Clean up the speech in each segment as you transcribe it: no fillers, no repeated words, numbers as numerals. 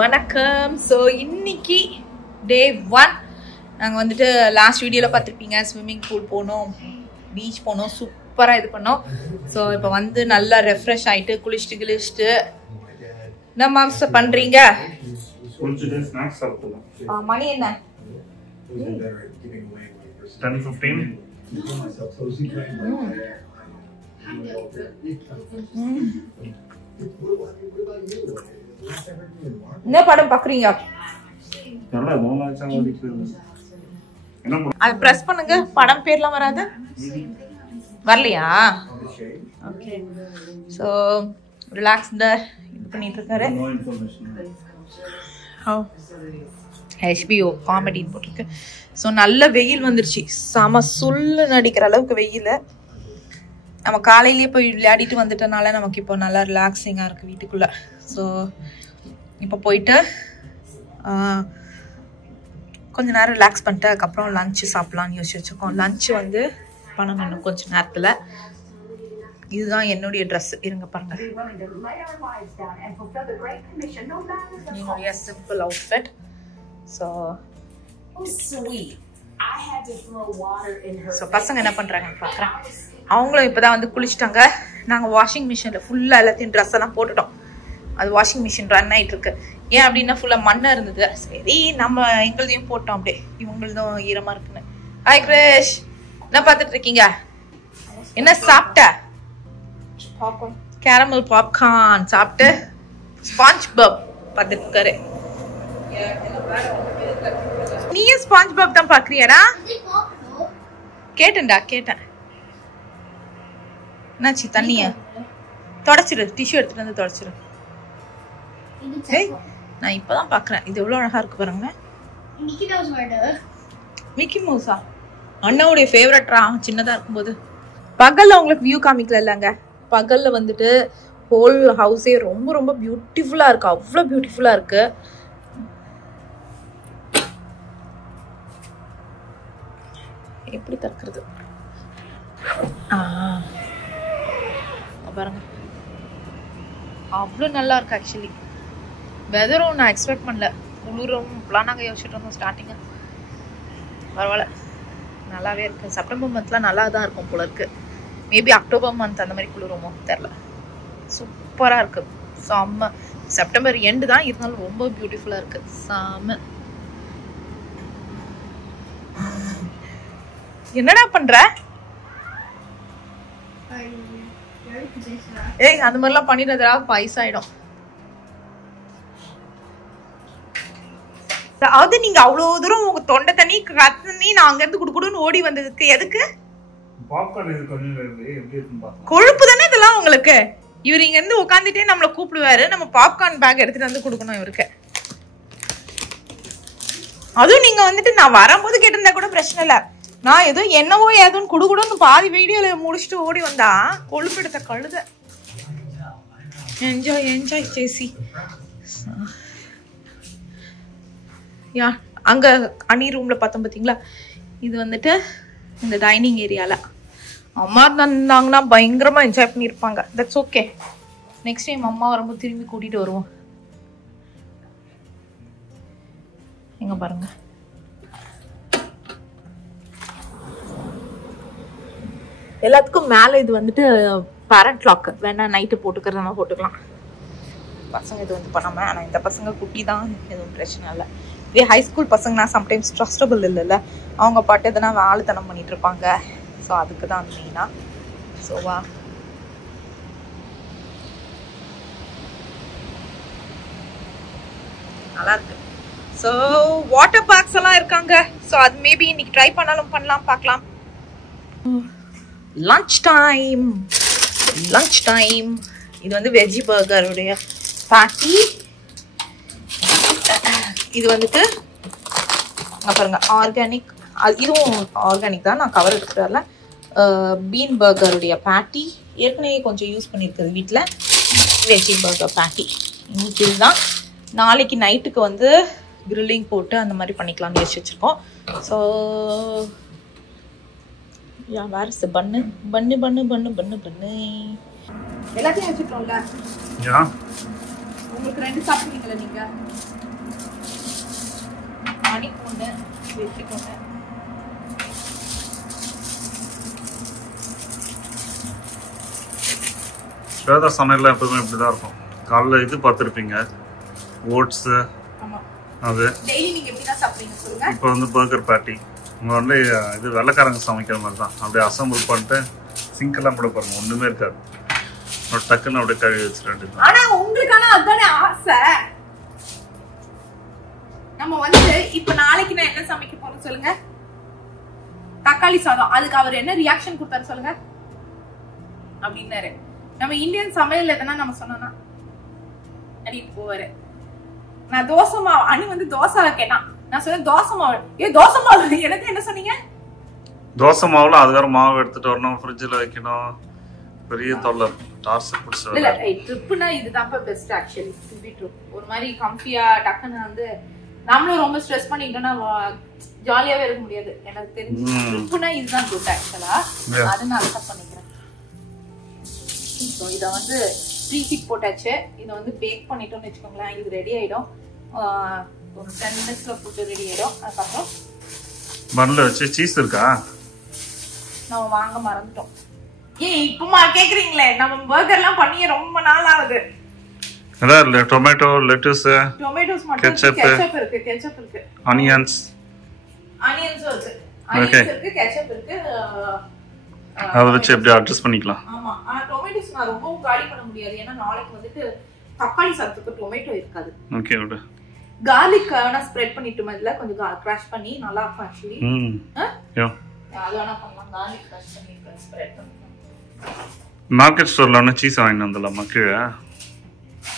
வணக்கம். ஸோ இன்னைக்கு டே 1 நாங்கள் வந்துட்டு லாஸ்ட் வீடியோவில் பார்த்துருப்பீங்க. ஸ்விம்மிங் பூல் போனோம், பீச் போனோம், சூப்பராக இது பண்ணோம். ஸோ இப்போ வந்து நல்லா ரெஃப்ரெஷ் ஆகிட்டு குளிச்சுட்டு என்ன மாம்ச பண்ணுறீங்க? மணி என்ன? 10:15. என்ன படம் பாக்குறீங்க? அது பிரஸ் பண்ணுங்க, படம் பேர்லாம் வராது. வரலையா? ஓகே. ஸோ ரிலாக்ஸ்டா இது பண்ணிட்டு இருக்காரு. HBO காமெடின்னு போட்டிருக்கு. ஸோ நல்ல வெயில் வந்துருச்சு, செம சுல்லு நடிக்கிற அளவுக்கு வெயில். நம்ம காலையிலேயே போய் விளையாடிட்டு வந்துட்டனால நமக்கு இப்போ நல்லா ரிலாக்ஸிங்காக இருக்குது வீட்டுக்குள்ளே. ஸோ இப்போ போயிட்டு கொஞ்ச நேரம் ரிலாக்ஸ் பண்ணிட்டு அதுக்கப்புறம் லஞ்சு சாப்பிட்லான்னு யோசிச்சு வச்சுருக்கோம். லஞ்சு வந்து பண்ணணும் இன்னும் கொஞ்சம் நேரத்தில். இதுதான் என்னுடைய ட்ரெஸ், இருங்க பாருங்க, என்னுடைய சிம்பிள் அவுட்ஃபிட். ஸோ பசங்க என்ன பண்ணுறாங்கன்னு பார்க்குறேன். அவங்களும் இப்போ தான் வந்து குளிச்சுட்டாங்க. நாங்கள் வாஷிங் மிஷினில் ஃபுல்லாக எல்லாத்தையும் ட்ரெஸ் எல்லாம் போட்டுட்டோம். அது வாஷிங் மிஷின் ரன் ஆகிட்டு இருக்கு. ஏன் அப்படின்னா ஃபுல்லாக மண்ணாக இருந்தது. சரி நம்ம எங்களதையும் போட்டோம், அப்படியே இவங்களதும் ஈரமாக இருக்குன்னு. ஹாய் கிரேஷ், என்ன பார்த்துட்டு இருக்கீங்க? என்ன சாப்பிட்ட? கேரமல் பாப்கார்ன் சாப்பிட்டு ஸ்பாஞ்ச் பாப் பார்த்துட்டு இருக்காரு. நீயும் ஸ்பாஞ்ச் பாப் தான் பார்க்குறியாடா? கேட்டேன்டா கேட்டேன். என்னாச்சு? தண்ணிய தொடச்சிரு, டிஷ்யூ எடுத்துட்டு வந்து தொடச்சிரு. நான் இப்பதான் பாக்குறேன், இது எவ்வளவு அழகா இருக்கு பாருங்க. மிக்கி மவுஸா? அண்ணாவுடைய ஃபேவரட்ரா சின்னதா இருக்கும்போது. பகல்ல உங்களுக்கு வியூ காமிக்கல இல்லங்க. பகல்ல வந்துட்டு ஹோல் ஹவுஸே ரொம்ப ரொம்ப பியூட்டிஃபுல்லா இருக்கு, அவ்வளவு பியூட்டிஃபுல்லா இருக்கு. எப்படி திறக்கிறது? பாருங்க, அவ்வளோ நல்லா இருக்கு. ஆக்சுவலி வெதரும் நான் எக்ஸ்பெக்ட் பண்ணல, குளிரும் இப்பெல்லாம் நாங்கள் யோசிச்சுட்டு இருந்தோம் ஸ்டார்டிங்கு. பரவாயில்ல, நல்லாவே இருக்கு. செப்டம்பர் மந்த்லாம் நல்லா தான் இருக்கும் போல இருக்கு. மேபி அக்டோபர் மந்த் அந்த மாதிரி குளிருமோ தெரில. சூப்பராக இருக்கு, செம்ம. செப்டம்பர் எண்டு தான் இருந்தாலும் ரொம்ப பியூட்டிஃபுல்லாக இருக்கு, செம்ம. என்னடா பண்ற? ஏய் அந்த மாதிரிலாம் பண்ணிடுறதா பைசாயிடும். அதாவது நீங்க அவ்வளவு தூரம் உங்க தொண்டை தண்ணி கத்தனி நான் அங்க இருந்து குடுக்குடுன்னு ஓடி வந்ததுக்கு எதுக்கு? கொழுப்பு தானே இதெல்லாம் உங்களுக்கு. இவர் இங்க இருந்து உட்காந்துட்டே நம்மள கூப்பிடுவாரு, நம்ம பாப்கார்ன் பேக் எடுத்துட்டு வந்து கொடுக்கணும் இவருக்கு. அதுவும் நீங்க வந்துட்டு நான் வரும்போது கேட்டிருந்தா கூட பிரச்சனை இல்ல. நான் ஏதோ என்னவோ ஏதோன்னு குடுக்குடுன்னு பாதி வீடியோல முடிச்சுட்டு ஓடி வந்தா கொழுப்பு எடுத்த கழுத. Enjoy enjoy chassis. யா அங்க அனி ரூம்ல பார்த்தோம் பார்த்தீங்களா? இது வந்துட்டு இந்த டைனிங் ஏரியால அம்மா இருந்தாங்கன்னா பயங்கரமா என்ஜாய் பண்ணியிருப்பாங்க. That's okay. நெக்ஸ்ட் டைம் அம்மா வரும்போது திரும்பி கூட்டிட்டு வருவோம். எங்க பாருங்க, எல்லாத்துக்கும் மேல இது வந்துட்டு பேரண்ட் லாக். வேணா நைட்டு போட்டுக்கிறதா போட்டுக்கலாம். பசங்க இது வந்து பண்ணாம, ஆனா இந்த பசங்க குட்டி தான், எதுவும் பிரச்சனை இல்லை. இதே ஹை ஸ்கூல் பசங்கன்னா சம்டைம்ஸ் ட்ரஸ்டபிள் இல்லைல்ல, அவங்க பாட்டு எதனா வேலைத்தனம் பண்ணிட்டு இருப்பாங்க. ஸோ அதுக்கு தான் மெயினா. ஸோ வா, நல்லா இருக்கு. ஸோ வாட்டர் பார்க்ஸ் எல்லாம் இருக்காங்க. ஸோ அது மேபி இன்னைக்கு ட்ரை பண்ணாலும் பண்ணலாம், பார்க்கலாம். Lunch time, lunch time. இது வந்து வெஜ்ஜி பர்கருடைய பேட்டி. இது வந்துட்டு பாருங்க ஆர்கானிக், இதுவும் ஆர்கானிக் தான். நான் கவர் எடுத்துட்டு வரல. பீன் பர்கருடைய பேட்டி ஏற்கனவே கொஞ்சம் யூஸ் பண்ணியிருக்குது வீட்டில். வெஜ்ஜி பர்கர் பேட்டி இன்னைக்கு இதுதான். நாளைக்கு நைட்டுக்கு வந்து கிரில்லிங் போட்டு அந்த மாதிரி பண்ணிக்கலாம்னு யோசிச்சு வச்சுருக்கோம். ஸோ யா வேர் இஸ் பன்னு பன்னு பன்னு பன்னு பன்னு பன்னு எல்லாத்தையும் வச்சுட்டோம்ல. உங்களுக்கு 2 சாப்பிடுவீங்களா நீங்க? மணிக்கு 1 வெற்றிக்கு 1. ஸ்வேதா சமையல்ல எப்பவுமே இப்படிதான் இருக்கும். காலைல இது பார்த்துருப்பீங்க, ஓட்ஸ். ஆமா, அது டெய்லி நீங்க எப்படி தான் சாப்பிடுவீங்க சொல்லுங்க? இப்போ வந்து பர்கர் பேட்டி இங்கே வந்து இது வெள்ளைக்காரங்க சமைக்கிற மாதிரி தான். அப்படியே அசம்பிள் பண்ணிட்டு சிங்கெல்லாம் கூட பாருங்க ஒன்றுமே இருக்காது. டக்குன்னு அப்படியே கழுவி வச்சுட்டு. ஆனா உங்களுக்கான அதுதானே ஆசை. நம்ம வந்து இப்ப நாளைக்கு நான் என்ன சமைக்க போறேன் சொல்லுங்க? தக்காளி சாதம். அதுக்கு அவர் என்ன ரியாக்ஷன் கொடுத்தாரு சொல்லுங்க? அப்படின்னாரு. நம்ம இந்தியன் சமையல் எதனா நம்ம சொன்னோம்னா அடிட்டு போவாரு. நான் தோசை மாவு அணி வந்து தோசை கேட்டான். நான் சொன்னேன் தோசை மாவு. தோசை மாவு எனக்கு என்ன சொன்னீங்க? தோசை மாவுல அது வேற மாவு எடுத்துட்டு வரணும், ஃப்ரிட்ஜ்ல வைக்கணும், பெரிய தொல்லை. டார்ச்சர் பிடிச்சது. இல்ல ட்ரிப்னா இதுதான் பெஸ்ட் ஆக்சுவலி. டு ட்ரிப் ஒரு மாதிரி கம்ஃபியா டக்குன்னு வந்து நம்மளும் ரொம்ப ஸ்ட்ரெஸ் பண்ணிட்டோம்னா ஜாலியாவே இருக்க முடியாது. எனக்கு தெரிஞ்சு ட்ரிப்னா இதுதான் குட் ஆக்சுவலா. அதை நான் அக்செப்ட் பண்ணிக்கிறேன். ஸோ இதை வந்து ப்ரீஹீட் போட்டாச்சு. இதை வந்து பேக் பண்ணிட்டோம்னு வச்சுக்கோங்களேன், இது ரெடி ஆயிடும். ஒரு 10 மினிட்ஸ்ல ஃபுட்டு ரெடி ஆயிடும். அதுக்கப்புறம் பன்ல வச்சு சீஸ் இருக்கா? நம்ம வாங்க மறந்துட்டோம். இப்பமா கேக்குறீங்களே, நம்ம பர்கர்லாம் பண்ணி ரொம்ப நாள் ஆகுது. அதான் டொமேட்டோ, லெட்டஸ், டொமேட்டோஸ் மட்டும் கெச்சப் இருக்கு, கெச்சப் இருக்கு, ஆனியன்ஸ் இருக்கு, ஆனியன்ஸ் இருக்கு, கெச்சப் இருக்கு. அதை வச்சு எப்படி அட்ஜஸ்ட் பண்ணிக்கலாம். ஆமா, ஆனா டொமேட்டோஸ் நான் ரொம்ப காலி பண்ண முடியாது. ஏன்னா நாளைக்கு வந்துட்டு தக்காளி சாதத்துக்கு டொமேட்டோ இருக்காது. Okay okay. garlic வேணா ஸ்ப்ரெட் பண்ணிட்டுமா, இதுல கொஞ்சம் கிராஷ் பண்ணி நல்லா இருக்கும் ஆக்சுவலி. யா அது வேணா பண்ணலாம். garlic கிராஷ் பண்ணி ஸ்ப்ரெட் பண்ணலாம். மார்க்கெட் ஸ்டோர்ல ஒன்று சீஸ் வாங்கிட்டு வந்துடலாமா? கீழே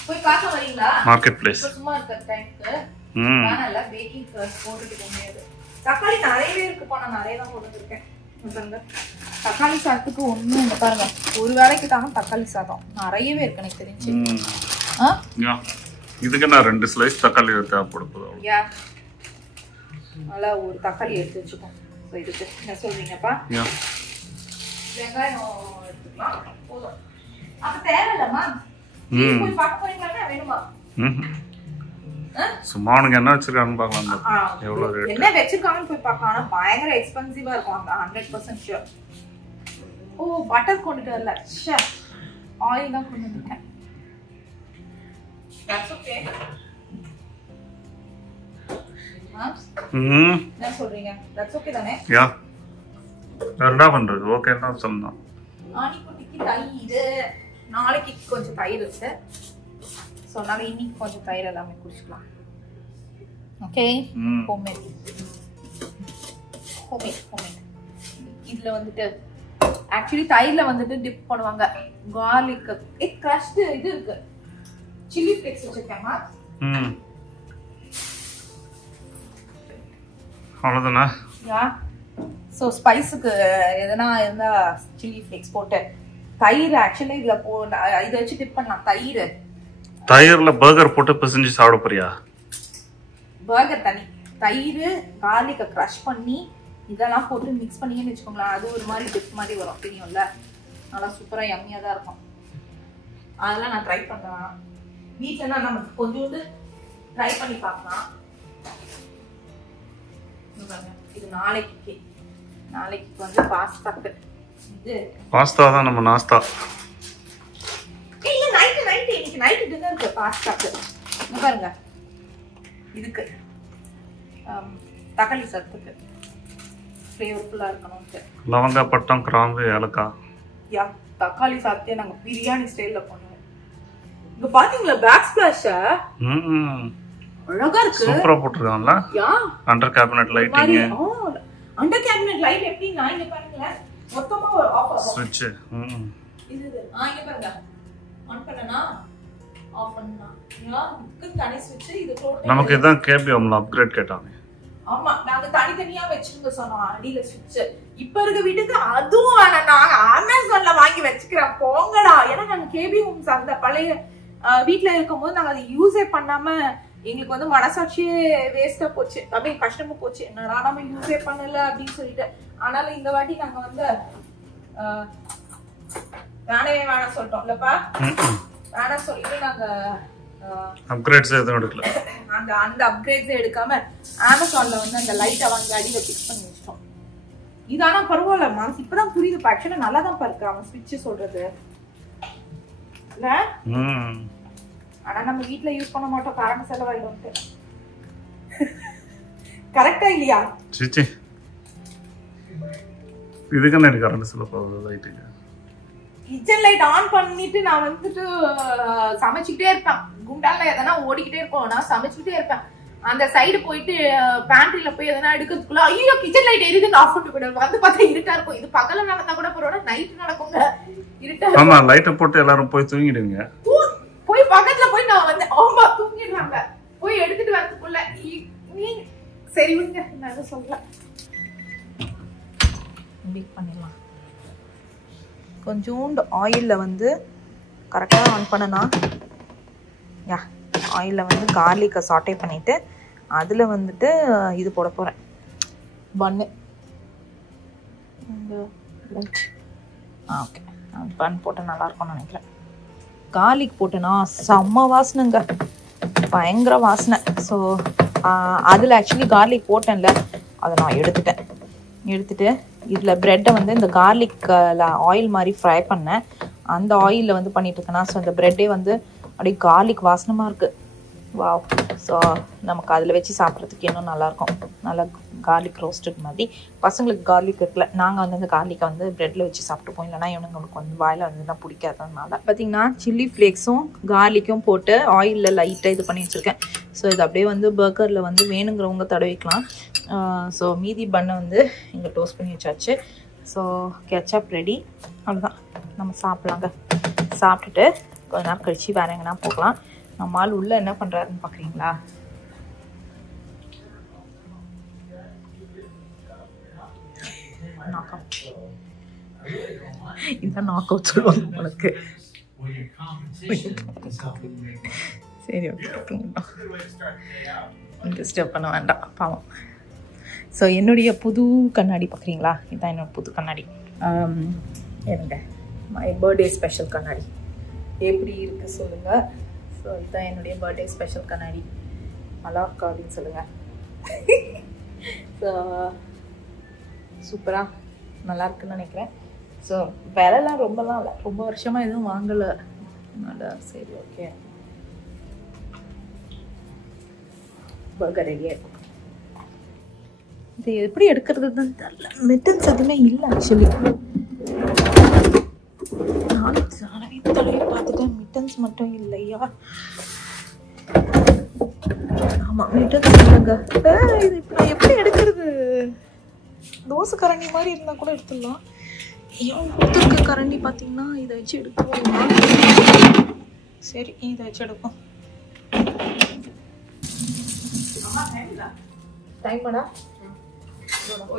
போய் பார்க்க வரீங்களா? மார்க்கெட் பிளேஸ் சும்மா இருக்க டைம்க்கு வேணால பேக்கிங் போட்டுட்டு போக முடியாது. தக்காளி நிறையவே இருக்குப்பா, நான் நிறைய தான் போட்டுருக்கேன். தக்காளி சாதத்துக்கு ஒன்றும் இல்லை பாருங்க, ஒரு வேலைக்கு தாங்க தக்காளி சாதம் நிறையவே இருக்கு எனக்கு தெரிஞ்சு. இதுக்கு நான் 2 ஸ்லைஸ் தக்காளி தேவைப்படும். நல்லா ஒரு தக்காளி எடுத்து வச்சுக்கோம். இதுக்கு என்ன சொல்றீங்கப்பா? வெங்காயம் எடுத்துக்கலாம் போதும். அப்ப தேவையில்லம்மா, போய் பார்க்க போறீங்களா வேணுமா? சும்மா உனக்கு என்ன வச்சிருக்கான்னு பார்க்கலாம். எவ்வளவு ரேட் என்ன வச்சிருக்காங்கன்னு போய் பார்க்கலாம். ஆனா பயங்கர எக்ஸ்பென்சிவா இருக்கும். அந்த 100% ஷூர். ஓ பட்டர் கொண்டுட்டு வரல, ஆயில் தான் கொண்டு வந்துட்டேன். That's okay. என்ன சொல்றீங்க? That's okay தானே? யா. என்ன பண்றது? ஓகே தான் சொல்லலாம். ஆனிக்குட்டிக்கு தயிர், நாளைக்கு கொஞ்சம் தயிர் இருக்கு. சோ நாளை இன்னைக்கு கொஞ்சம் தயிர் எல்லாமே குடிச்சுக்கலாம். ஓகே? ஹோம்மேட். இதுல வந்துட்டு ஆக்சுவலி தயிர்ல வந்துட்டு டிப் பண்ணுவாங்க. garlic, crushed இது இருக்கு. chili flakes வச்சிருக்கேமா? அவ்வளவுதானா? யா. சோ ஸ்பைஸ்க்கு எதனா இருந்தா chili flakes போட்டு தயிர் ஆக்சுவலி இதுல இத வச்சு டிப் பண்ணலாம். தயிர்ல பர்கர் போட்டு பிசைஞ்சு சாப்பிட போறியா? பர்கர் தனி, தயிர் garlic கிரஷ் பண்ணி இதெல்லாம் போட்டு மிக்ஸ் பண்ணீங்கன்னு வச்சுக்கோங்களேன், அது ஒரு மாதிரி டிப் மாதிரி வரும். தெரியும்ல, நல்லா சூப்பரா யம்மியா தான் இருக்கும். அதெல்லாம் நான் ட்ரை பண்றேன். வீட்டுல நம்ம கொஞ்சோண்டு ட்ரை பண்ணி பார்க்கலாம். இது நாளைக்கு வந்து பாஸ்தாக்கு. இது பாஸ்தா தான் நம்ம நாஸ்தா. இல்ல இன்னைக்கு நைட் டின்னருக்கு பாஸ்தாக்கு. இங்க பாருங்க, இதுக்கு தக்காளி சாதத்துக்கு ஃப்ளேவர்ஃபுல்லா இருக்கணும்ட்டு லவங்க, பட்டம், கிராம்பு, ஏலக்காய். யா, தக்காளி சாதத்தை நாங்க பிரியாணி ஸ்டைல்ல பண்ணுவோம். இங்க பாத்தீங்களா பேக் ஸ்பிளாஷ்? அழகா இருக்கு, சூப்பரா போட்டுருக்காங்கல. Yeah, under cabinet lighting. Under cabinet light எப்படின்னா இங்க பாருங்க, மொத்தமா ஒரு ஆஃப் ஆகும் ஸ்விட்ச். இது இங்க பாருங்க, ஆன் பண்ணனா ஆஃப் பண்ணனா யா, இதுக்கு தனி ஸ்விட்ச். இது டோட்டல் நமக்கு இதான் கேபிஎம்ல அப்கிரேட் கேட்டாங்க. ஆமா, நாங்க தனித்தனியா வச்சிருங்க சொன்னோம் அடியில ஸ்விட்ச். இப்ப இருக்க வீட்டுக்கு அதுவும் நாங்க அமேசான்ல வாங்கி வச்சுக்கிறோம் போங்கடா. ஏன்னா நாங்க கேபி ஹோம்ஸ் அந்த பழைய வீட்டுல இருக்கும்போது நாங்க அதை யூஸே பண்ணாம எங்களுக்கு வந்து மனசாட்சியே வேஸ்டா போச்சு, அப்படியே கஷ்டமா போச்சு. என்னடா நம்ம யூஸே பண்ணல அப்படின்னு சொல்லிட்டு. ஆனாலும் இந்த வாட்டி நாங்க வந்து வேணவே வேணாம் சொல்லிட்டோம் இல்லப்பா. வேணாம் சொல்லிட்டு நாங்க அப்கிரேட்ஸ் எதுவும் எடுக்கல. அந்த அப்கிரேட்ஸ் எடுக்காம அமேசான்ல வந்து அந்த லைட்டை வாங்கி அடியில ஃபிக்ஸ் பண்ணி வச்சிட்டோம். இது ஆனா பரவாயில்ல மாஸ், இப்பதான் புரியுது. ஆக்சுவலா நல்லா தான் இருக்கு அவன் ஸ்விட்ச் சொல்றது இல்ல. ஆனா நம்ம வீட்ல யூஸ் பண்ண மாட்டோம், கரண்ட் செலவாயிடும். கரெக்டா இல்லையா? சிச்சி இதுக்கு எனக்கு கரண்ட் செலவாகுது. லைட்டுக்கு கிச்சன் லைட் ஆன் பண்ணிட்டு நான் வந்துட்டு சமைச்சுக்கிட்டே இருப்பேன். குண்டால எதனா ஓடிக்கிட்டே இருக்கும், நான் சமைச்சுக்கிட்டே இருப்பேன். அந்த சைடு போயிட்டு பேண்ட்ரியில போய் எதனா எடுக்கிறதுக்குள்ள ஐயோ கிச்சன் லைட் எரியுதுன்னு ஆஃப் பண்ணிட்டு போயிடுவேன். வந்து பார்த்தா இருட்டா இருக்கும். இது பகல நடந்தா கூட பரவாயில்ல, நைட் நடக்குங்க இருட்டா. ஆமா லைட்டை போட்டு எல்லாரும் போய் தூங்கிடுங்க. போய் பக்கத்துல போய் நான் வந்து ஆமா தூங்கிடுறாங்க. போய் எடுத்துட்டு வரதுக்குள்ள நீ சரி விடுங்க, நான் சொல்லல. பேக் பண்ணிடலாம். கொஞ்சோண்டு ஆயில்ல வந்து கரெக்டா ஆன் பண்ணனா யா ஆயில்ல வந்து கார்லிக்கை சாட்டே பண்ணிட்டு அதுல வந்துட்டு இது போட போறேன், பன்னு. ஓகே பன் போட்டு நல்லா இருக்கும்னு நினைக்கிறேன். கார்லிக் போட்டேன்னா செம்ம வாசனைங்க, பயங்கர வாசனை. ஸோ அதில் ஆக்சுவலி கார்லிக் போட்டேன்ல, அதை நான் எடுத்துட்டு இதில் ப்ரெட்டை வந்து இந்த கார்லிக்கில் ஆயில் மாதிரி ஃப்ரை பண்ணேன். அந்த ஆயிலில் வந்து பண்ணிட்டு இருக்கேன்னா, ஸோ இந்த ப்ரெட்டே வந்து அப்படியே கார்லிக் வாசனமாக இருக்குது. வாவ். ஸோ நமக்கு அதில் வச்சு சாப்பிட்றதுக்கு இன்னும் நல்லாயிருக்கும். நல்லா கார்லிக் ரோஸ்டட் மாதிரி. பசங்களுக்கு கார்லிக் இருக்குல்ல, நாங்கள் வந்து அந்த கார்லிக்கை வந்து ப்ரெட்டில் வச்சு சாப்பிட்டுப்போம். இல்லைனா இவனுங்களுக்கு வந்து வாயில் வந்துலாம் பிடிக்காததுனால. பார்த்தீங்கன்னா சில்லி ஃப்ளேக்ஸும் கார்லிக்கும் போட்டு ஆயிலில் லைட்டாக இது பண்ணி வச்சுருக்கேன். ஸோ இது அப்படியே வந்து பர்கரில் வந்து வேணுங்கிறவங்க தடவிக்கலாம். ஸோ மீதி பண்ணை வந்து இங்கே டோஸ்ட் பண்ணி வச்சாச்சு. So ketchup ready. அவ்வளோதான், நம்ம சாப்பிட்லாங்க. சாப்பிட்டுட்டு கொஞ்ச நேரம் கழிச்சு வேறு எங்கன்னா போகலாம். நம்ம ஆள் உள்ள என்ன பண்ணுறாருன்னு பார்க்குறீங்களா? இதுதான் நாக் அவுட் சொல்லுவாங்க உங்களுக்கு. சரி ஓகே, டிஸ்டர்ப் பண்ண வேண்டாம் பாவம். ஸோ என்னுடைய புது கண்ணாடி பார்க்குறீங்களா? இதுதான் என்னோட புது கண்ணாடி. என்னங்க மை பர்த்டே ஸ்பெஷல் கண்ணாடி எப்படி இருக்குது சொல்லுங்கள். ஸோ இதுதான் என்னுடைய பர்த்டே ஸ்பெஷல் கண்ணாடி. நல்லா இருக்கா அப்படின்னு சொல்லுங்கள். ஸோ சூப்பராக நல்லா இருக்குன்னு நினைக்கிறேன். ஸோ விலைலாம் ரொம்பலாம் இல்லை, ரொம்ப வருஷமாக எதுவும் வாங்கலை. நல்லா சரி ஓகே, பர்கர் ரெடியாக இருக்கும். இது எப்படி எடுக்கிறதுன்னு தெரியல. மிட்டன்ஸ் எதுவுமே இல்லை ஆக்சுவலி. நானும் தடவை பார்த்துட்டேன், மிட்டன்ஸ் மட்டும் இல்லையா? ஆமாம் மிட்டன்ஸ் இல்லைங்க. இது இப்போ நான் எப்படி எடுக்கிறது? தோசை கரண்டி மாதிரி இருந்தால் கூட எடுத்துடலாம். இவன் கொடுத்துருக்க கரண்டி பார்த்தீங்கன்னா இதை வச்சு எடுப்போம். சரி இதை வச்சு எடுப்போம். டைம் பண்ணா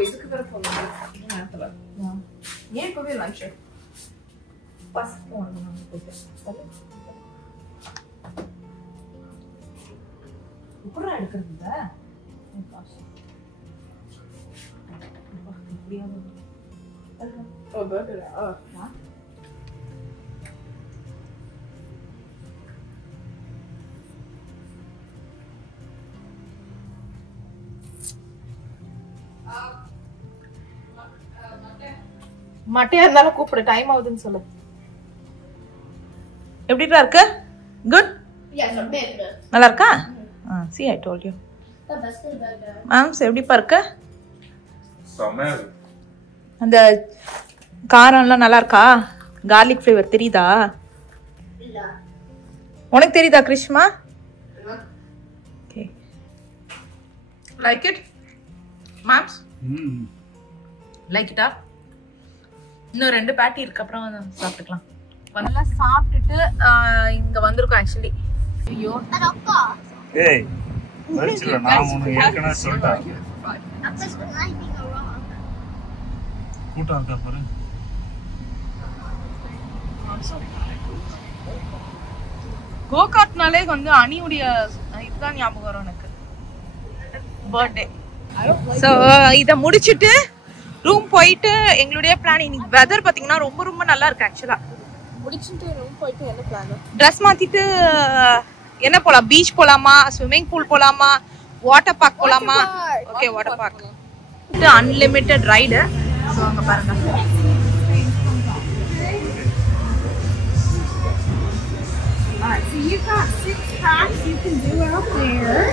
இதுக்கு பேர் நேரத்தில் ஏன் இப்போவே லஞ்ச் ஃபஸ்ட் போயிட்டு இப்படா எடுக்கிறது மட்டையா இருந்தாலும் கூப்பிடு, டைம் ஆகுதுன்னு சொல்லு. எப்படிடா இருக்கு? குட், நல்லா இருக்கா? See, I told you. Mams எப்படிப்பா இருக்கு? அந்த காரம்லாம் நல்லா இருக்கா? கார்லிக் ஃப்ளேவர் தெரியுதா? உனக்கு தெரியுதா Greeshma? Okay. Like it? Mams like இட்டா? இன்னும் 2 பேட்டி இருக்கு, அப்புறம் சாப்பிட்டுக்கலாம். நல்லா சாப்பிட்டுட்டு இங்க வந்திருக்கோம் ஆக்சுவலி. ஐயோ ஏய் வெச்சில நான் உனக்கு ஏற்கனவே சொல்லிட்டேன். கூட்டம் இருக்கா பாரு. கோகாட்னாலே வந்து அனியுடைய இதுதான் ஞாபகம் வரும் எனக்கு. பர்த்டே. ஸோ இதை முடிச்சுட்டு ரூம் போயிட்டு எங்களுடைய பிளான். இன்னைக்கு வெதர் பார்த்தீங்கன்னா ரொம்ப ரொம்ப நல்லா இருக்கு ஆக்சுவலா. முடிச்சுட்டு ரூம் போயிட்டு என்ன பிளான்? ட்ரெஸ் மாத்திட்டு என்ன போலாம்? பீச் போலாமா, ஸ்விம்மிங் பூல் போலாமா, வாட்டர் பார்க் போலாமா? Okay, water park. இது அன்லிமிட்டெட் ரைடு. ஸோ அங்கே பாருங்க. So you've got 6 tracks you can do out there,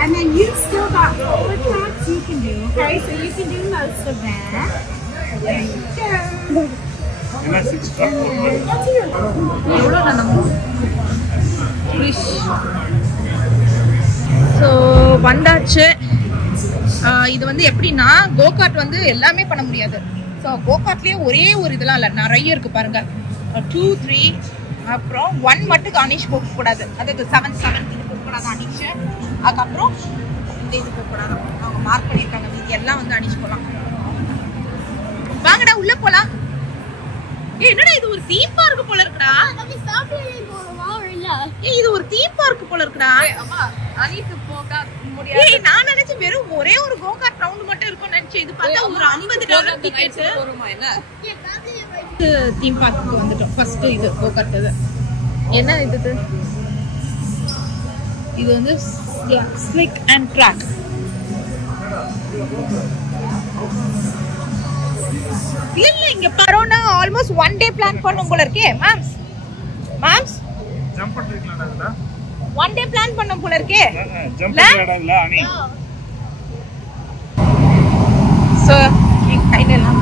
and then you've still got 4 tracks you can do. Okay, so you can do most of that. There you go. எவ்வளோ நம்ம so வந்தாச்சு. இது வந்து எப்படின்னா go-kart வந்து எல்லாமே பண்ண முடியாது. ஸோ கோகார்ட்லேயே ஒரே ஒரு இதெல்லாம் இல்லை, நிறைய இருக்குது பாருங்க. 2, 3 அப்புறம் 1 மட்டும் அனீஷ் போகக்கூடாது. அதுக்கு 7 இது போகக்கூடாது அனீஷ். அதுக்கப்புறம் இந்த இது போகக்கூடாது. அவங்க மார்க் பண்ணியிருக்காங்க. மீதி எல்லாம் வந்து அனீஷ் போகலாம். வாங்கடா உள்ள போகலாம். என்னடா இது ஒரு தீம் பார்க் போல இருக்குடா. இது ஒரு தீம் பார்க் போல இருக்குடா. அனிக்கு போக முடியாது. நான் நினைச்சு வெறும் ஒரே ஒரு கோகார்ட் ரவுண்ட் மட்டும் இருக்கும்னு நினைச்சேன். இது பார்த்தா ஒரு $50 டிக்கெட் வருமா என்ன? தீம் பார்க்கு வந்துட்டோம். ஃபர்ஸ்ட் இது கோகார்ட். இது என்ன இது? இது வந்து ஸ்லிக் அண்ட் ட்ராக். இல்ல இங்க பரோனா ஆல்மோஸ்ட் 1 டே பிளான் பண்ணோம் போல இருக்கே. மேம்ஸ் ஜம்ப் பண்றீங்களா? 1 டே பிளான் பண்ணோம் போல இருக்கே. ஜம்ப் பண்றடா இல்ல அனி. சோ கையில எல்லாம்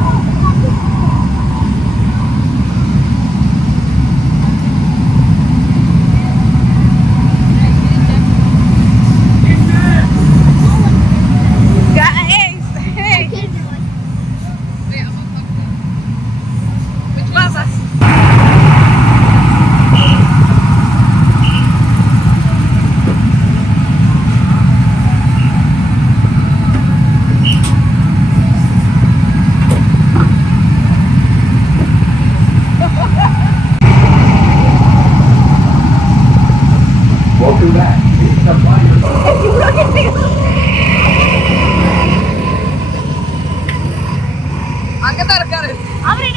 அங்கதான் இருக்காரு. அவரே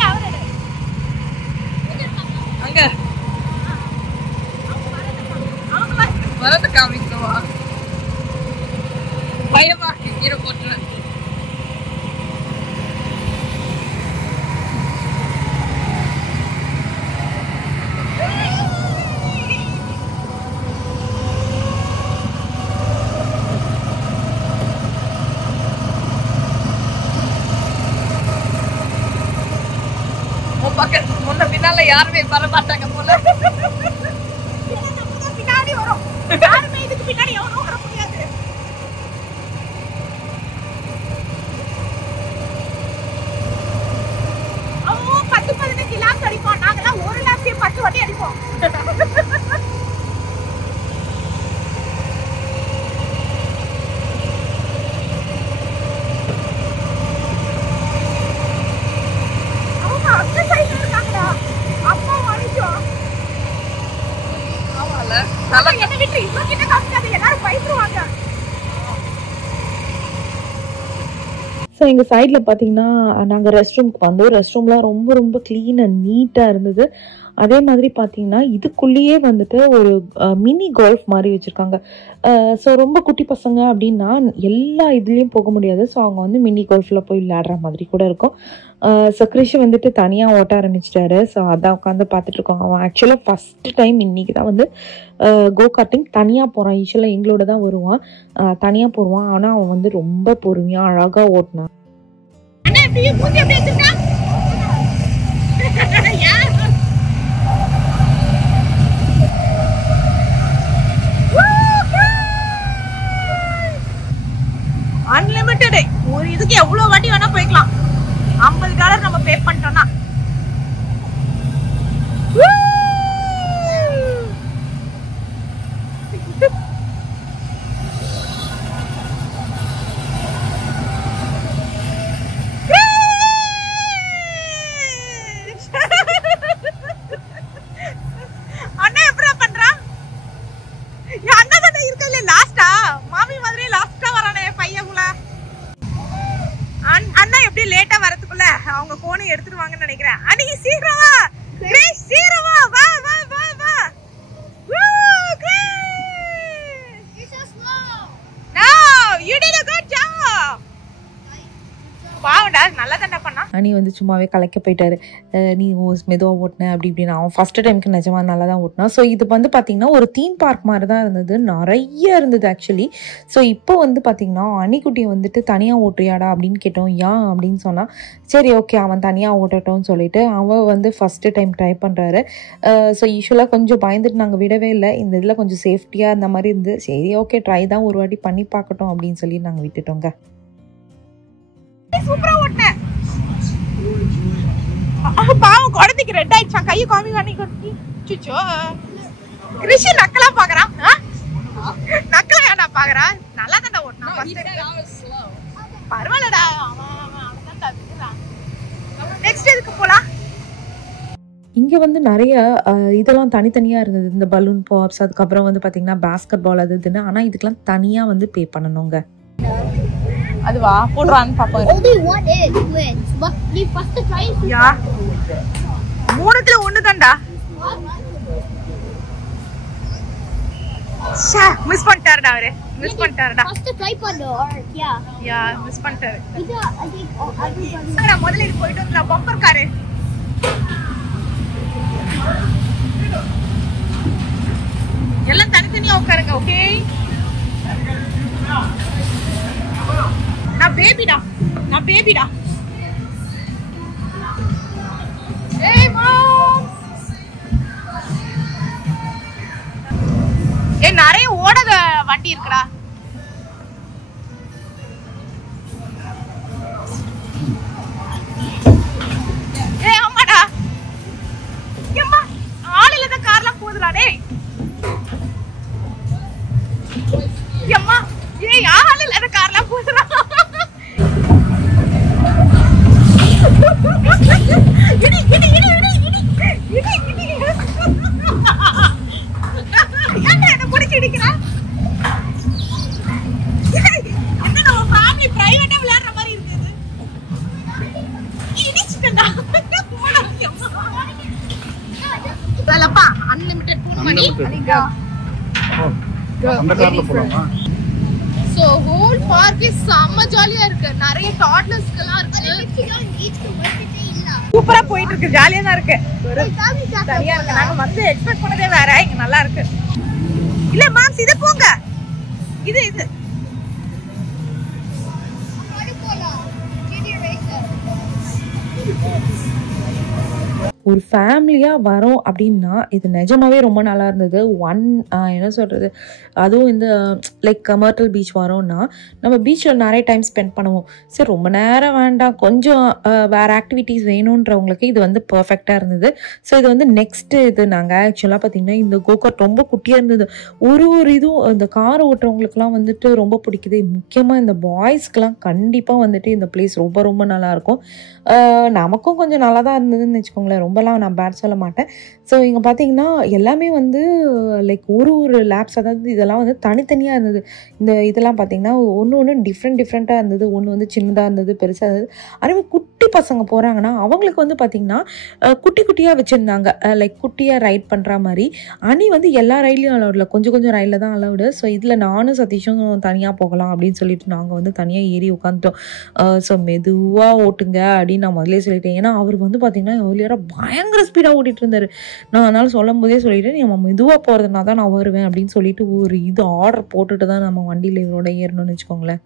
அங்க வரது காமிக்கவா? பயமா கீரை போட்டு பக்கத்து முன்ன பின்னால யாருமே வர மாட்டாங்க போல. பின்னாடி வரும். யாருமே இதுக்கு பின்னாடி எவனும் வர முடியாது. அவன் 10-15 லாப் அடிப்பான். நாங்கெல்லாம் ஒரு லாப்லயே 10 வாட்டி அடிப்போம். என்ன விட்டு இவ்வளவு கிட்ட காமிக்காது, எல்லாரும் பயந்துருவாங்க. ஸோ எங்கள் சைடில் பார்த்தீங்கன்னா நாங்கள் ரெஸ்ட் ரூம்க்கு வந்தோம். ரெஸ்ட் ரூம்லாம் ரொம்ப ரொம்ப க்ளீன் அண்ட் நீட்டாக இருந்தது. அதே மாதிரி பார்த்தீங்கன்னா இதுக்குள்ளேயே வந்துட்டு ஒரு மினி கோல்ஃப் மாதிரி வச்சுருக்காங்க. ஸோ ரொம்ப குட்டி பசங்க அப்படின்னா எல்லா இதுலேயும் போக முடியாது. ஸோ அவங்க வந்து மினி கோல்ஃபில் போய் விளையாடுற மாதிரி கூட இருக்கும். ஸோ கிறிஷ் வந்துட்டு தனியாக ஓட்ட ஆரம்பிச்சிட்டாரு. ஸோ அதான் உட்காந்து பார்த்துட்ருக்கோம். அவன் ஆக்சுவலாக ஃபஸ்ட்டு டைம் இன்றைக்கி தான் வந்து கோ கார்ட்டிங் தனியாக போகிறான். யூஸ்வலாக எங்களோட தான் வருவான், தனியாக போடுவான். ஆனால் அவன் வந்து ரொம்ப பொறுமையாக அழகாக ஓட்டினான். அன்லிமிட்டட். ஒரு இதுக்கு எவ்வளவு வாட்டி வேணா போய்க்கலாம். $50 நம்ம பே பண்ணிட்டோம்னா. அண்ணா எப்படா பண்றான்? அண்ணா தான் இருக்கல லாஸ்டா, மாமி மாதிரி லாஸ்டா வரானே பையன்குள்ள. அண்ணா எப்படி லேட்டா வரதுக்குள்ள அவங்க போனை எடுத்துருவாங்கன்னு நினைக்கிறேன். அன்னைக்கு சீக்கிரம் வா, சீக்கிரம் வா, வா வா வா வா. அனி வந்து சும்மாவே கலைக்க போயிட்டாரு. நீ மெதுவாக ஓட்டின அப்படி இப்படின்னு. அவன் ஃபஸ்ட்டு டைமுக்கு நிஜமாக நல்லா தான் ஓட்டினான். ஸோ இது வந்து பார்த்திங்கன்னா ஒரு தீம் பார்க் மாதிரி தான் இருந்தது, நிறைய இருந்தது ஆக்சுவலி. ஸோ இப்போ வந்து பார்த்திங்கன்னா அனிக்குட்டியை வந்துட்டு தனியாக ஓட்டுறியாடா அப்படின்னு கேட்டோம். ஏன் அப்படின்னு சொன்னால் சரி ஓகே அவன் தனியாக ஓட்டட்டோன்னு சொல்லிட்டு அவன் வந்து ஃபஸ்ட்டு டைம் ட்ரை பண்ணுறாரு. ஸோ யூஸ்வலாக கொஞ்சம் பயந்துட்டு நாங்கள் விடவே இல்லை. இந்த இதில் கொஞ்சம் சேஃப்டியாக இந்த மாதிரி இருந்து சரி ஓகே ட்ரை தான் ஒரு வாட்டி பண்ணி பார்க்கட்டும் அப்படின்னு சொல்லி நாங்கள் விட்டுட்டோங்க. சூப்பரா ஓட்டேன். பாவம் குழந்தைக்கு ரெட் ஆயிடுச்சா, கையை காமி காமி சுச்சோ. ரிஷி நக்கலா பாக்குறான். நக்கலா ஏன்டா பாக்குறான்? நல்லா தான்டா ஓட்டினான். பரவாயில்லடா, நெக்ஸ்ட் எதுக்கு போலாம்? இங்கே வந்து நிறைய இதெல்லாம் தனித்தனியாக இருந்தது. இந்த பலூன் பாப்ஸ், அதுக்கப்புறம் வந்து பார்த்திங்கன்னா பேஸ்கெட் பால் அது இதுன்னு. ஆனால் இதுக்கெல்லாம் தனியாக வந்து பே பண்ணணுங்க. அதுவா போடுறான்னு பாப்போம். மூணுத்துல ஒண்ணுதான்டா. மிஸ் பண்ணிட்டாருடா அவரு. மிஸ் பண்ணிட்டாருடா. யா மிஸ் பண்ணிட்டாரு. முதல்ல இது போயிட்டு வந்து பம்பர் காரு. எல்லாம் தனித்தனியா உட்காருங்க. ஓகே நான் பேபிடா. ஏய் மாம், நிறைய ஓடாத வண்டி இருக்குடா. ஏய் ஆமாடா. ஏம்மா ஆள் இல்லாத கார்லாம் போகுதுடா. டேய் ஏம்மா, ஏய் ஆள் இல்லாத கார்லாம் போகுதுடா. So whole park is செம்ம ஜாலியா இருக்கு. நிறைய டாட்லர்ஸ்லாம் இருக்கு. சூப்பரா போயிட்டு இருக்கு. ஜாலியா தான் இருக்கு. சரியா இருக்கு. நாங்க வந்து எக்ஸ்பெக்ட் பண்ணதே வேற. இங்க நல்லா இருக்கு. இல்ல மாம்ஸ் இது போங்க. இது ஒரு ஃபேமிலியாக வரோம் அப்படின்னா இது நிஜமாவே ரொம்ப நல்லா இருந்தது. என்ன சொல்கிறது, அதுவும் இந்த லைக் மர்டல் பீச் வரோம்னா நம்ம பீச்சில் நிறைய டைம் ஸ்பெண்ட் பண்ணுவோம். சரி ரொம்ப நேரம் வேண்டாம், கொஞ்சம் வேறு ஆக்டிவிட்டீஸ் வேணுன்றவங்களுக்கு இது வந்து பர்ஃபெக்டாக இருந்தது. ஸோ இது வந்து நெக்ஸ்ட்டு இது நாங்கள் ஆக்சுவலாக பார்த்திங்கன்னா இந்த கோகார்ட் ரொம்ப குட்டியாக இருந்தது. ஒரு இதுவும் இந்த கார் ஓட்டுறவங்களுக்குலாம் வந்துட்டு ரொம்ப பிடிக்குது. முக்கியமாக இந்த பாய்ஸ்க்கெலாம் கண்டிப்பாக வந்துட்டு இந்த பிளேஸ் ரொம்ப ரொம்ப நல்லாயிருக்கும். நமக்கும் கொஞ்சம் நல்லா தான் இருந்ததுன்னு வச்சுக்கோங்களேன். ரொம்பலாம் நான் பேட் சொல்ல மாட்டேன். ஸோ இங்கே பார்த்தீங்கன்னா எல்லாமே வந்து லைக் ஒரு லேப்ஸ், அதாவது இதெல்லாம் வந்து தனித்தனியாக இருந்தது. இந்த இதெல்லாம் பார்த்தீங்கன்னா ஒன்று டிஃப்ரெண்ட்டாக இருந்தது. ஒன்று வந்து சின்னதாக இருந்தது, பெருசாக இருந்தது. அதேமாதிரி குட்டி பசங்க போகிறாங்கன்னா அவங்களுக்கு வந்து பார்த்திங்கன்னா குட்டியாக வச்சுருந்தாங்க, லைக் குட்டியாக ரைட் பண்ணுற மாதிரி. அனி வந்து எல்லா ரைட்லையும் அலவுடில், கொஞ்சம் ரைடில் தான் அலவுடு. ஸோ இதில் நானும் சதீஷும் தனியாக போகலாம் அப்படின்னு சொல்லிட்டு நாங்கள் வந்து தனியாக ஏறி உட்காந்துட்டோம். ஸோ மெதுவாக ஓட்டுங்க அப்படின்னு நான் முதலே சொல்லிட்டேன். ஏன்னா அவர் வந்து பார்த்திங்கன்னா எவ்வளோ பயங்கர ஸ்பீடாக ஓட்டிகிட்டு இருந்தார். நான் அதனால சொல்லும் போதே சொல்லிவிட்டு நம்ம மெதுவாக போகிறதுனா தான் நான் வருவேன் அப்படின்னு சொல்லிட்டு ஒரு இது ஆர்டர் போட்டுட்டு தான் நம்ம வண்டியில் இவரோட ஏறணும்னு வச்சுக்கோங்களேன்.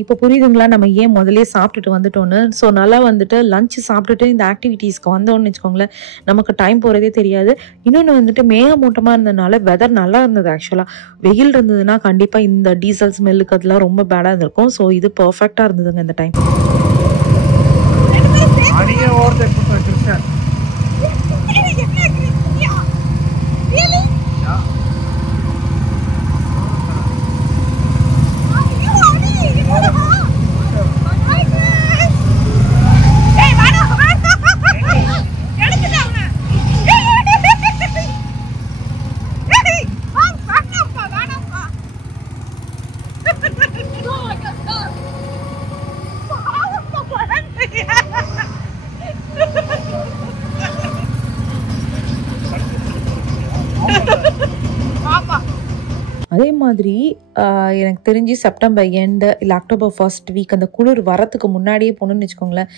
இப்போ புரியுதுங்களா நம்ம ஏன் முதலே சாப்பிட்டுட்டு வந்துட்டோன்னு. ஸோ நல்லா வந்துட்டு லஞ்ச் சாப்பிட்டுட்டு இந்த ஆக்டிவிட்டீஸ்க்கு வந்தோன்னு வச்சுக்கோங்களேன், நமக்கு டைம் போகிறதே தெரியாது. இன்னொன்று வந்துட்டு மேகமூட்டமாக இருந்ததுனால வெதர் நல்லா இருந்தது. ஆக்சுவலாக வெயில் இருந்ததுன்னா கண்டிப்பாக இந்த டீசல் ஸ்மெல்லுக்கு அதெல்லாம் ரொம்ப பேடாக இருந்திருக்கும். ஸோ இது பர்ஃபெக்டாக இருந்ததுங்க இந்த டைம். அதே மாதிரி எனக்கு தெரிஞ்சு செப்டம்பர் எண்டு இல்லை அக்டோபர் ஃபர்ஸ்ட் வீக் அந்த குளிர் வரத்துக்கு முன்னாடியே போகணுன்னு வச்சுக்கோங்களேன்,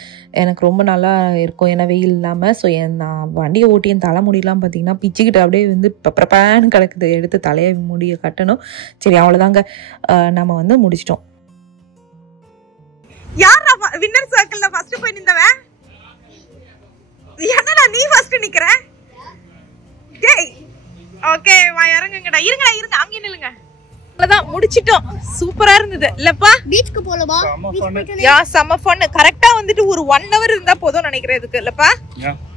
எனக்கு ரொம்ப நல்லா இருக்கும். ஏன்னா வெயில் இல்லாமல். ஸோ நான் வண்டியை ஓட்டி என் தலைமுடியெலாம் பார்த்தீங்கன்னா பிச்சுக்கிட்டு அப்படியே வந்து ப்ரப்பேன்னு கிடக்குது. எடுத்து தலையை முடிய கட்டணும். சரி அவ்வளோதாங்க, நம்ம வந்து முடிச்சிட்டோம். யாரா வின்னர் சர்க்கிள்ல ஃபர்ஸ்ட் போய் நின்றவன்? என்னடா நீ ஃபர்ஸ்ட் நிக்கிற? டேய் ஓகே வா இறங்குங்கடா. இருங்கடா இருங்க, அங்கே நில்லுங்க. அவ்வளவுதான் முடிச்சிட்டோம். சூப்பரா இருந்தது இல்லப்பா? பீச்சுக்கு போலமா? யா செம ஃபன். கரெக்ட்டா வந்துட்டு ஒரு 1 hour இருந்தா போதும் நினைக்கிறேன் இதுக்கு இல்லப்பா?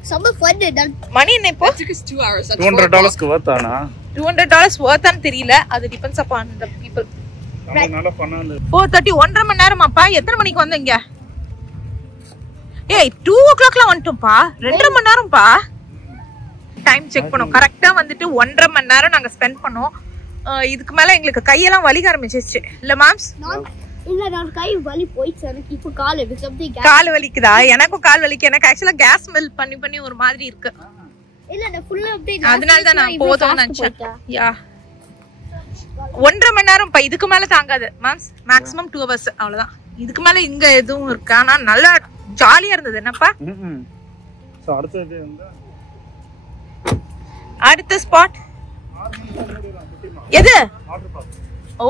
செம ஃபன். மணி என்ன இப்போ? It took us 2 hours. $200 வர்த்தானா? $200 வர்த்தான்னு தெரியல. அது டிபெண்ட்ஸ் அப்பான் the people. நல்ல ஃபன்னா இருந்தது. 4:30 1.5 மணி நேரமாப்பா? எத்தனை மணிக்கு வந்தீங்க? ஏய் 2 o'clockலாம் வந்துட்டோம்ப்பா. 2.5 மணி நேரம்ப்பா. டைம் செக் பண்ணோம். கரெக்டா வந்துட்டு 1.5 மணி நேரம் நாங்க ஸ்பெண்ட் பண்ணோம். இதுக்கு மேல எங்களுக்கு கையெல்லாம் வலிக்க ஆரம்பிச்சிருச்சு இல்ல மாம்ஸ்? இல்ல நான் கை வலி போயிடுச்சு. எனக்கு இப்போ கால் கால் வலிக்குதா? எனக்கும் கால் வலிக்கு. எனக்கு ஆக்சுவலா கேஸ் ஸ்மெல் பண்ணி பண்ணி ஒரு மாதிரி இருக்கு. இல்ல நான் ஃபுல்லா அப்படியே அதனால தான் நான் போதும்னு நினைச்சேன். யா 1.5 மணி நேரம் பா. இதுக்கு மேல தாங்காது மாம்ஸ். மேக்ஸிமம் 2 hours அவ்வளவுதான். இதுக்கு மேல இங்க எதுவும் இருக்கு. ஆனா நல்லா ஜாலியா இருந்தது என்னப்பா? சோ அடுத்து வந்து அடுத்த ஸ்பாட் எது? ஓ